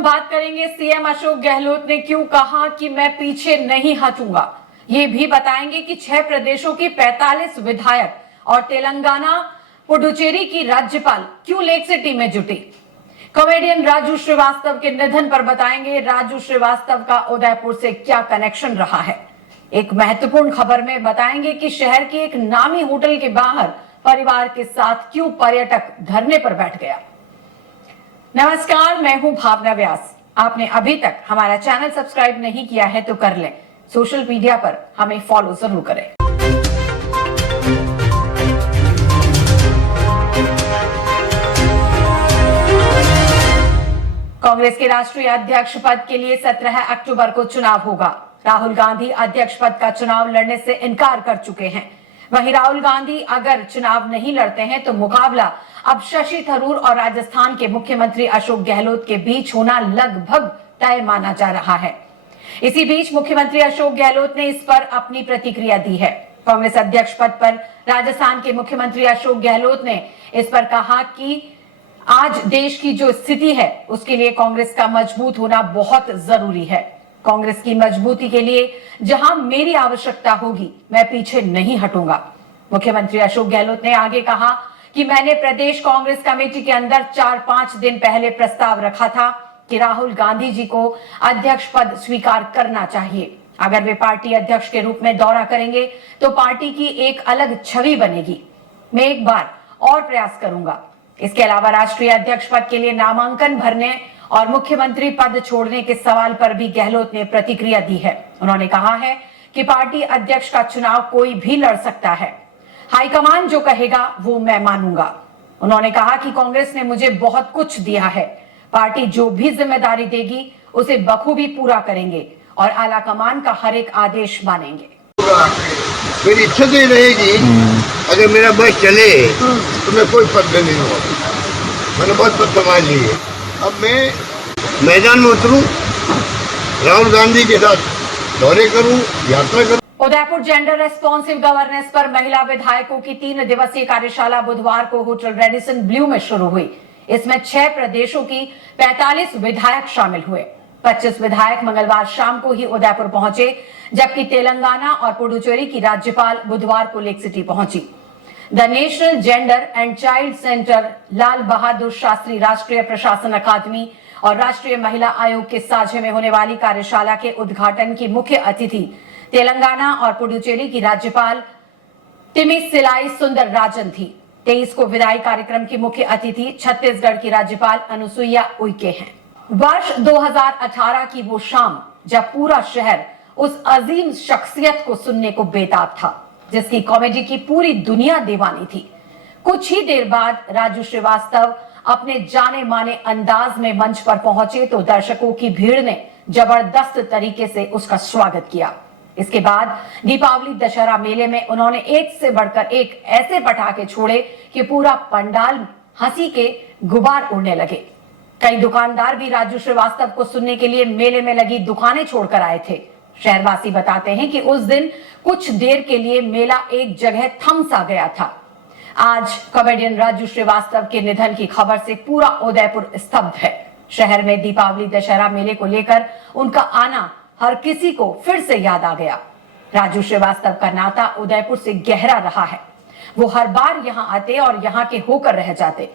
हम बात करेंगे सीएम अशोक गहलोत ने क्यों कहा कि मैं पीछे नहीं हटूंगा। ये भी बताएंगे कि 6 प्रदेशों की 45 विधायक और तेलंगाना पुडुचेरी की राज्यपाल क्यों लेक सिटी में जुटी। कॉमेडियन राजू श्रीवास्तव के निधन पर बताएंगे राजू श्रीवास्तव का उदयपुर से क्या कनेक्शन रहा है। एक महत्वपूर्ण खबर में बताएंगे कि शहर के एक नामी होटल के बाहर परिवार के साथ क्यों पर्यटक धरने पर बैठ गया। नमस्कार, मैं हूं भावना व्यास। आपने अभी तक हमारा चैनल सब्सक्राइब नहीं किया है तो कर लें। सोशल मीडिया पर हमें फॉलो जरूर करें। कांग्रेस के राष्ट्रीय अध्यक्ष पद के लिए 17 अक्टूबर को चुनाव होगा। राहुल गांधी अध्यक्ष पद का चुनाव लड़ने से इनकार कर चुके हैं। वहीं राहुल गांधी अगर चुनाव नहीं लड़ते हैं तो मुकाबला अब शशि थरूर और राजस्थान के मुख्यमंत्री अशोक गहलोत के बीच होना लगभग तय माना जा रहा है। इसी बीच मुख्यमंत्री अशोक गहलोत ने इस पर अपनी प्रतिक्रिया दी है। कांग्रेस अध्यक्ष पद पर राजस्थान के मुख्यमंत्री अशोक गहलोत ने इस पर कहा कि आज देश की जो स्थिति है उसके लिए कांग्रेस का मजबूत होना बहुत जरूरी है। कांग्रेस की मजबूती के लिए जहां मेरी आवश्यकता होगी मैं पीछे नहीं हटूंगा। मुख्यमंत्री अशोक गहलोत ने आगे कहा कि मैंने प्रदेश कांग्रेस कमेटी के अंदर 4-5 दिन पहले प्रस्ताव रखा था कि राहुल गांधी जी को अध्यक्ष पद स्वीकार करना चाहिए। अगर वे पार्टी अध्यक्ष के रूप में दौरा करेंगे तो पार्टी की एक अलग छवि बनेगी। मैं एक बार और प्रयास करूंगा। इसके अलावा राष्ट्रीय अध्यक्ष पद के लिए नामांकन भरने और मुख्यमंत्री पद छोड़ने के सवाल पर भी गहलोत ने प्रतिक्रिया दी है। उन्होंने कहा है कि पार्टी अध्यक्ष का चुनाव कोई भी लड़ सकता है। हाईकमान जो कहेगा वो मैं मानूंगा। उन्होंने कहा कि कांग्रेस ने मुझे बहुत कुछ दिया है। पार्टी जो भी जिम्मेदारी देगी उसे बखूबी पूरा करेंगे और आला कमान का हर एक आदेश मानेंगे। मेरी इच्छा तो रहेगी अगर मेरा बस चले तो मैं कोई पद नहीं हूँ। मैंने बहुत पद कमा लिए। अब मैं मैदान में उतरूं, राहुल गांधी के साथ दौरे करूं, यात्रा करूं। उदयपुर जेंडर रेस्पॉन्सिव गवर्नेंस पर महिला विधायकों की 3 दिवसीय कार्यशाला बुधवार को होटल रेडिसन ब्लू में शुरू हुई। इसमें 6 प्रदेशों की 45 विधायक शामिल हुए। 25 विधायक मंगलवार शाम को ही उदयपुर पहुंचे, जबकि तेलंगाना और पुडुचेरी की राज्यपाल बुधवार को लेक सिटी पहुंची। The national gender and child centre, Lal Bahadur Shastri राष्ट्रीय प्रशासन अकादमी और राष्ट्रीय महिला आयोग के साझे में होने वाली कार्यशाला के उद्घाटन की मुख्य अतिथि तेलंगाना और पुडुचेरी की राज्यपाल तिमिसिलाई सुंदर राजन थी। 23 को विदाई कार्यक्रम की मुख्य अतिथि छत्तीसगढ़ की राज्यपाल अनुसुईया उइके हैं। वर्ष 2018 की वो शाम जब पूरा शहर उस अजीम शख्सियत को सुनने को बेताब था जिसकी कॉमेडी की पूरी दुनिया दीवानी थी। कुछ ही देर बाद राजू श्रीवास्तव अपने जाने माने अंदाज में मंच पर पहुंचे तो दर्शकों की भीड़ ने जबरदस्त तरीके से उसका स्वागत किया। इसके बाद दीपावली दशहरा मेले में उन्होंने एक से बढ़कर एक ऐसे पटाखे छोड़े कि पूरा पंडाल हंसी के गुबार उड़ने लगे। कई दुकानदार भी राजू श्रीवास्तव को सुनने के लिए मेले में लगी दुकानें छोड़कर आए थे। शहरवासी बताते हैं कि उस दिन कुछ देर के लिए मेला एक जगह थम सा गया था। आज कॉमेडियन राजू श्रीवास्तव के निधन की खबर से पूरा उदयपुर स्तब्ध है। शहर में दीपावली दशहरा मेले को लेकर उनका आना हर किसी को फिर से याद आ गया। राजू श्रीवास्तव का नाता उदयपुर से गहरा रहा है। वो हर बार यहाँ आते और यहाँ के होकर रह जाते।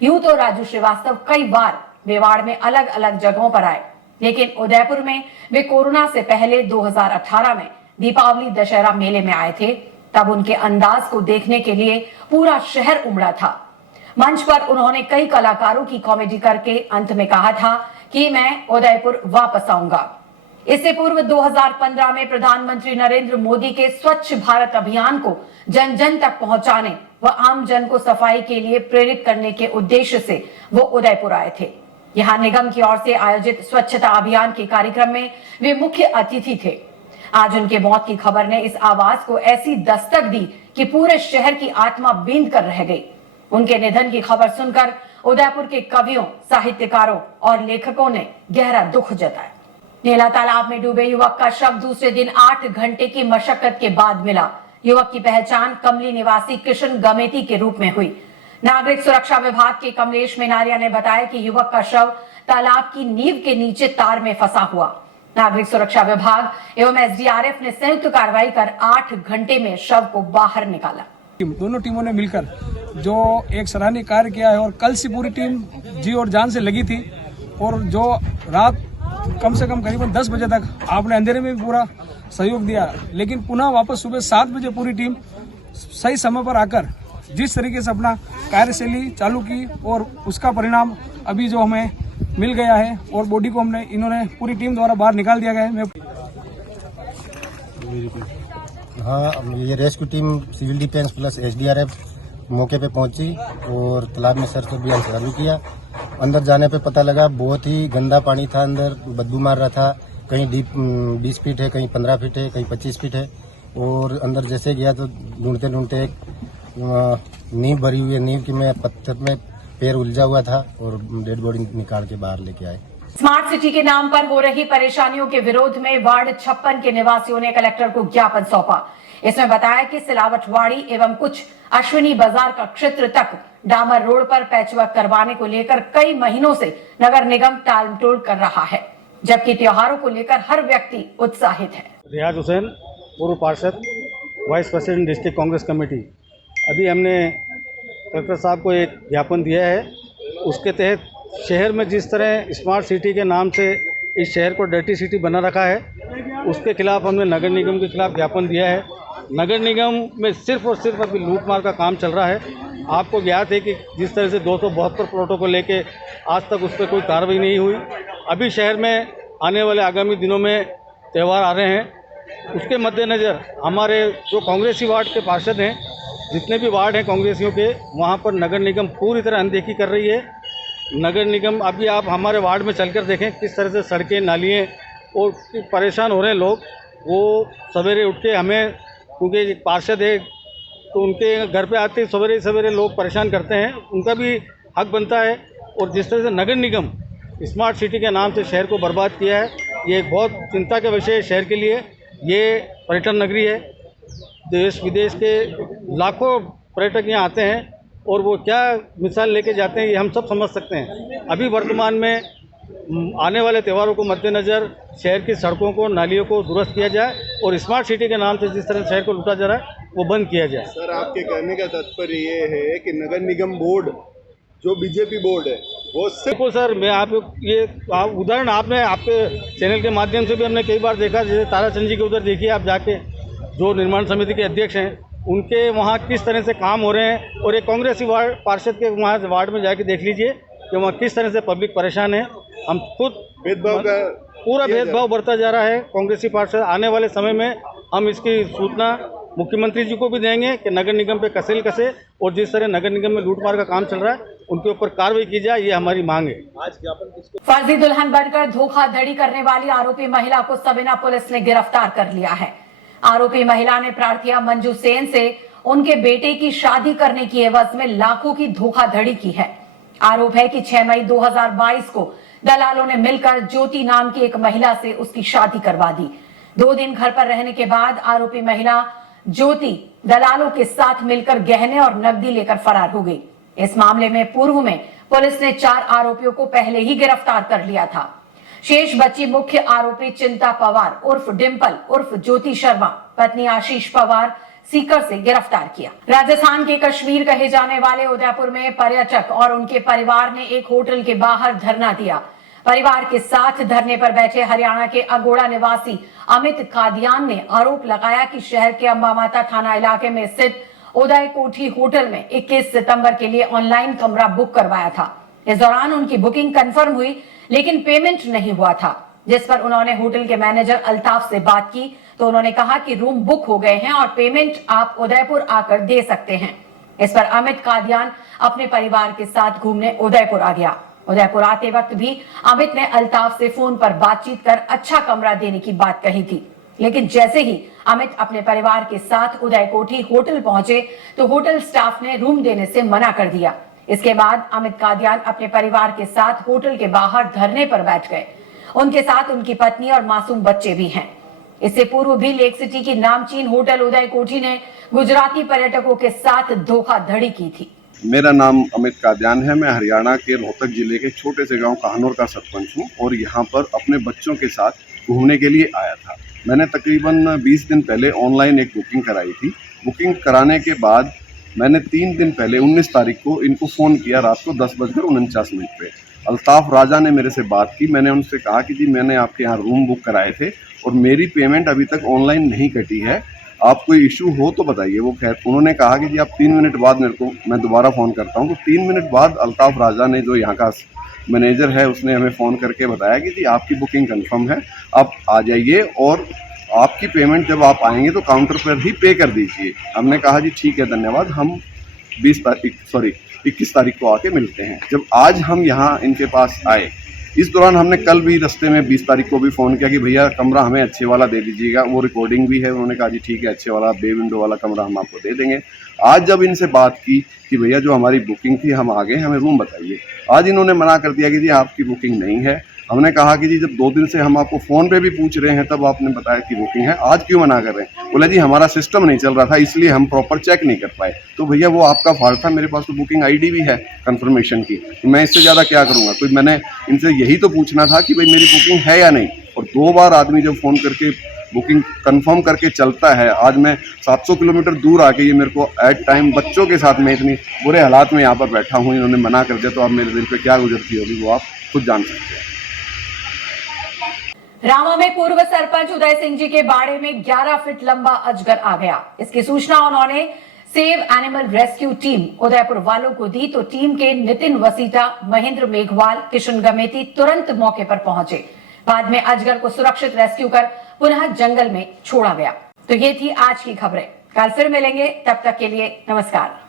यूं तो राजू श्रीवास्तव कई बार मेवाड़ में अलग अलग जगहों पर आए, लेकिन उदयपुर में वे कोरोना से पहले 2018 में दीपावली दशहरा मेले में आए थे। तब उनके अंदाज को देखने के लिए पूरा शहर उमड़ा था। मंच पर उन्होंने कई कलाकारों की कॉमेडी करके अंत में कहा था कि मैं उदयपुर वापस आऊंगा। इससे पूर्व 2015 में प्रधानमंत्री नरेंद्र मोदी के स्वच्छ भारत अभियान को जन जन तक पहुंचाने व आम जन को सफाई के लिए प्रेरित करने के उद्देश्य से वो उदयपुर आए थे। यहाँ निगम की ओर से आयोजित स्वच्छता अभियान के कार्यक्रम में वे मुख्य अतिथि थे। आज उनके मौत की खबर ने इस आवाज को ऐसी दस्तक दी कि पूरे शहर की आत्मा बींद कर रह गई। उनके निधन की खबर सुनकर उदयपुर के कवियों, साहित्यकारों और लेखकों ने गहरा दुख जताया। नेला तालाब में डूबे युवक का शव दूसरे दिन 8 घंटे की मशक्कत के बाद मिला। युवक की पहचान कमली निवासी किशन गमेती के रूप में हुई। नागरिक सुरक्षा विभाग के कमलेश मेनारिया ने बताया कि युवक का शव तालाब की नींव के नीचे तार में फंसा हुआ। नागरिक सुरक्षा विभाग एवं एसडीआरएफ ने संयुक्त कार्रवाई कर 8 घंटे में शव को बाहर निकाला। दोनों टीमों ने मिलकर जो एक सराहनीय कार्य किया है और कल से पूरी टीम जी और जान से लगी थी और जो रात कम से कम करीबन 10 बजे तक आपने अंधेरे में भी पूरा सहयोग दिया, लेकिन पुनः वापस सुबह 7 बजे पूरी टीम सही समय पर आकर जिस तरीके से अपना कार्यशैली चालू की और उसका परिणाम अभी जो हमें मिल गया है और बॉडी को इन्होंने पूरी टीम द्वारा बाहर निकाल दिया गया है। हाँ, ये rescue team civil defence plus SDRF मौके पे पहुंची और तालाब में सर्च अभियान चालू किया। अंदर जाने पे पता लगा बहुत ही गंदा पानी था, अंदर बदबू मार रहा था। कहीं डीप 20 फीट है, कहीं 15 फीट है, कहीं 25 फीट है। और अंदर जैसे गया तो ढूंढते ढूंढते एक नींव भरी हुई है, नींव की में पत्थर में पैर उलझा हुआ था और डेड बॉडी निकाल के बाहर लेके आए। स्मार्ट सिटी के नाम पर हो रही परेशानियों के विरोध में वार्ड 56 के निवासियों ने कलेक्टर को ज्ञापन सौंपा। इसमें बताया कि सिलावटवाड़ी एवं कुछ अश्विनी बाजार का क्षेत्र तक डामर रोड पर पैचवर्क करवाने को लेकर कई महीनों से नगर निगम टालमटोल कर रहा है, जबकि त्योहारों को लेकर हर व्यक्ति उत्साहित है। रियाज हुसैन, पूर्व पार्षद, vice president district Congress committee. अभी हमने कलेक्टर साहब को एक ज्ञापन दिया है। उसके तहत शहर में जिस तरह स्मार्ट सिटी के नाम से इस शहर को डर्टी सिटी बना रखा है, उसके खिलाफ हमने नगर निगम के खिलाफ ज्ञापन दिया है। नगर निगम में सिर्फ और सिर्फ अभी लूटमार का काम चल रहा है। आपको ज्ञात है कि जिस तरह से 272 प्लॉटों को लेके आज तक उस पर कोई कार्रवाई नहीं हुई। अभी शहर में आने वाले आगामी दिनों में त्यौहार आ रहे हैं, उसके मद्देनज़र हमारे जो कांग्रेसी वार्ड के पार्षद हैं, जितने भी वार्ड हैं कांग्रेसियों के, वहाँ पर नगर निगम पूरी तरह अनदेखी कर रही है। नगर निगम अभी आप हमारे वार्ड में चलकर देखें किस तरह से सड़कें, नालियाँ और परेशान हो रहे हैं लोग। वो सवेरे उठ के हमें, क्योंकि पार्षद है तो उनके घर पे आते सवेरे सवेरे लोग परेशान करते हैं, उनका भी हक बनता है। और जिस तरह से नगर निगम स्मार्ट सिटी के नाम से शहर को बर्बाद किया है, ये एक बहुत चिंता का विषय है शहर के लिए। ये पर्यटन नगरी है, देश विदेश के लाखों पर्यटक यहाँ आते हैं और वो क्या मिसाल लेके जाते हैं ये हम सब समझ सकते हैं। अभी वर्तमान में आने वाले त्योहारों को मद्देनज़र शहर की सड़कों को, नालियों को दुरुस्त किया जाए और स्मार्ट सिटी के नाम से जिस तरह शहर को लूटा जा रहा है वो बंद किया जाए। सर, आपके कहने का तात्पर्य ये है कि नगर निगम बोर्ड जो बीजेपी बोर्ड है वो बिल्कुल सर, मैं आप ये उदाहरण आपने आपके चैनल के माध्यम से भी हमने कई बार देखा। जैसे ताराचंद जी के उधर देखिए आप जाके, जो निर्माण समिति के अध्यक्ष हैं, उनके वहाँ किस तरह से काम हो रहे हैं। और एक कांग्रेसी वार्ड पार्षद के वहाँ वार्ड में जाके देख लीजिए कि वहाँ किस तरह से पब्लिक परेशान है। हम खुद भेदभाव का पूरा भेदभाव बढ़ता जा रहा है कांग्रेसी पार्षद। आने वाले समय में हम इसकी सूचना मुख्यमंत्री जी को भी देंगे कि नगर निगम पे कसेल कसे और जिस तरह नगर निगम में लूटमार का काम चल रहा है उनके ऊपर कार्रवाई की जाए, ये हमारी मांग है। फर्जी दुल्हन बनकर धोखाधड़ी करने वाली आरोपी महिला को सबीना पुलिस ने गिरफ्तार कर लिया है। आरोपी महिला ने प्रार्थिया मंजू सेन से उनके बेटे की शादी करने की एवज में लाखों की धोखाधड़ी की है। आरोप है कि 6 मई 2022 को दलालों ने मिलकर ज्योति नाम की एक महिला से उसकी शादी करवा दी। 2 दिन घर पर रहने के बाद आरोपी महिला ज्योति दलालों के साथ मिलकर गहने और नकदी लेकर फरार हो गई। इस मामले में पूर्व में पुलिस ने 4 आरोपियों को पहले ही गिरफ्तार कर लिया था। शेष बची मुख्य आरोपी चिंता पवार उर्फ डिंपल उर्फ ज्योति शर्मा, पत्नी आशीष पवार सीकर से गिरफ्तार किया। राजस्थान के कश्मीर कहे जाने वाले उदयपुर में पर्यटक और उनके परिवार ने एक होटल के बाहर धरना दिया। परिवार के साथ धरने पर बैठे हरियाणा के अगोड़ा निवासी अमित कादियान ने आरोप लगाया कि शहर के अंबा माता थाना इलाके में स्थित उदय कोठी होटल में 21 सितंबर के लिए ऑनलाइन कमरा बुक करवाया था। इस दौरान उनकी बुकिंग कंफर्म हुई लेकिन पेमेंट नहीं हुआ था, जिस पर उन्होंने होटल के मैनेजर अल्ताफ से बात की तो उन्होंने कहा कि रूम बुक हो गए हैं और पेमेंट आप उदयपुर आकर दे सकते हैं। इस पर अमित कादियान अपने परिवार के साथ घूमने उदयपुर आ गया। उदयपुर आते वक्त भी अमित ने अल्ताफ से फोन पर बातचीत कर अच्छा कमरा देने की बात कही थी, लेकिन जैसे ही अमित अपने परिवार के साथ उदय कोठी होटल पहुंचे तो होटल स्टाफ ने रूम देने से मना कर दिया। इसके बाद अमित कादियान अपने परिवार के साथ होटल के बाहर धरने पर बैठ गए। उनके साथ उनकी पत्नी और मासूम बच्चे भी हैं। इससे पूर्व भी लेक सिटी की नामचीन होटल उदय कोठी ने गुजराती पर्यटकों के साथ धोखाधड़ी की थी। मेरा नाम अमित कादियान है। मैं हरियाणा के रोहतक जिले के छोटे से गांव काहनौर का सरपंच हूं और यहां पर अपने बच्चों के साथ घूमने के लिए आया था। मैंने तकरीबन 20 दिन पहले ऑनलाइन एक बुकिंग कराई थी। बुकिंग कराने के बाद मैंने 3 दिन पहले 19 तारीख को इनको फ़ोन किया रात को 10:49 पे। अल्ताफ़ राजा ने मेरे से बात की। मैंने उनसे कहा कि जी मैंने आपके यहाँ रूम बुक कराए थे और मेरी पेमेंट अभी तक ऑनलाइन नहीं कटी है, आप कोई इशू हो तो बताइए। वो खैर उन्होंने कहा कि जी आप 3 मिनट बाद मेरे को मैं दोबारा फ़ोन करता हूँ। तो 3 मिनट बाद अल्ताफ़ राजा ने, जो यहाँ का मैनेजर है, उसने हमें फ़ोन करके बताया कि जी आपकी बुकिंग कंफर्म है, आप आ जाइए और आपकी पेमेंट जब आप आएंगे तो काउंटर पर ही पे कर दीजिए। हमने कहा जी ठीक है, धन्यवाद, हम 21 तारीख को आके मिलते हैं। जब आज हम यहाँ इनके पास आए, इस दौरान हमने कल भी रास्ते में 20 तारीख को भी फ़ोन किया कि भैया कमरा हमें अच्छे वाला दे दीजिएगा। वो रिकॉर्डिंग भी है। उन्होंने कहा जी ठीक है, अच्छे वाला बे विंडो वाला कमरा हम आपको दे देंगे। आज जब इनसे बात की कि भैया जो हमारी बुकिंग थी हम आ गए, हमें रूम बताइए, आज इन्होंने मना कर दिया कि जी आपकी बुकिंग नहीं है। हमने कहा कि जी जब 2 दिन से हम आपको फ़ोन पे भी पूछ रहे हैं तब आपने बताया कि बुकिंग है, आज क्यों मना कर रहे हैं? बोला जी हमारा सिस्टम नहीं चल रहा था इसलिए हम प्रॉपर चेक नहीं कर पाए। तो भैया वो आपका फॉल्ट था, मेरे पास तो बुकिंग आईडी भी है कंफर्मेशन की, तो मैं इससे ज़्यादा क्या करूँगा? कोई मैंने इनसे यही तो पूछना था कि भाई मेरी बुकिंग है या नहीं। और 2 बार आदमी जब फ़ोन करके बुकिंग कंफर्म करके चलता है, आज मैं 700 किलोमीटर दूर आके ये मेरे को एट टाइम बच्चों के साथ में इतनी बुरे हालात में यहाँ पर बैठा हूँ, इन्होंने मना कर दिया, तो अब मेरे दिल पे क्या गुजरती होगी वो आप खुद जान सकते हैं। रामा में पूर्व सरपंच उदय सिंह जी के बाड़े में 11 फीट लंबा अजगर आ गया। इसकी सूचना उन्होंने save animal rescue team Udaipur वालों को दी तो टीम के नितिन वसीटा, महेंद्र मेघवाल, किशन गमेती तुरंत मौके पर पहुंचे। बाद में अजगर को सुरक्षित रेस्क्यू कर पुनः जंगल में छोड़ा गया। तो ये थी आज की खबरें। कल फिर मिलेंगे, तब तक के लिए नमस्कार।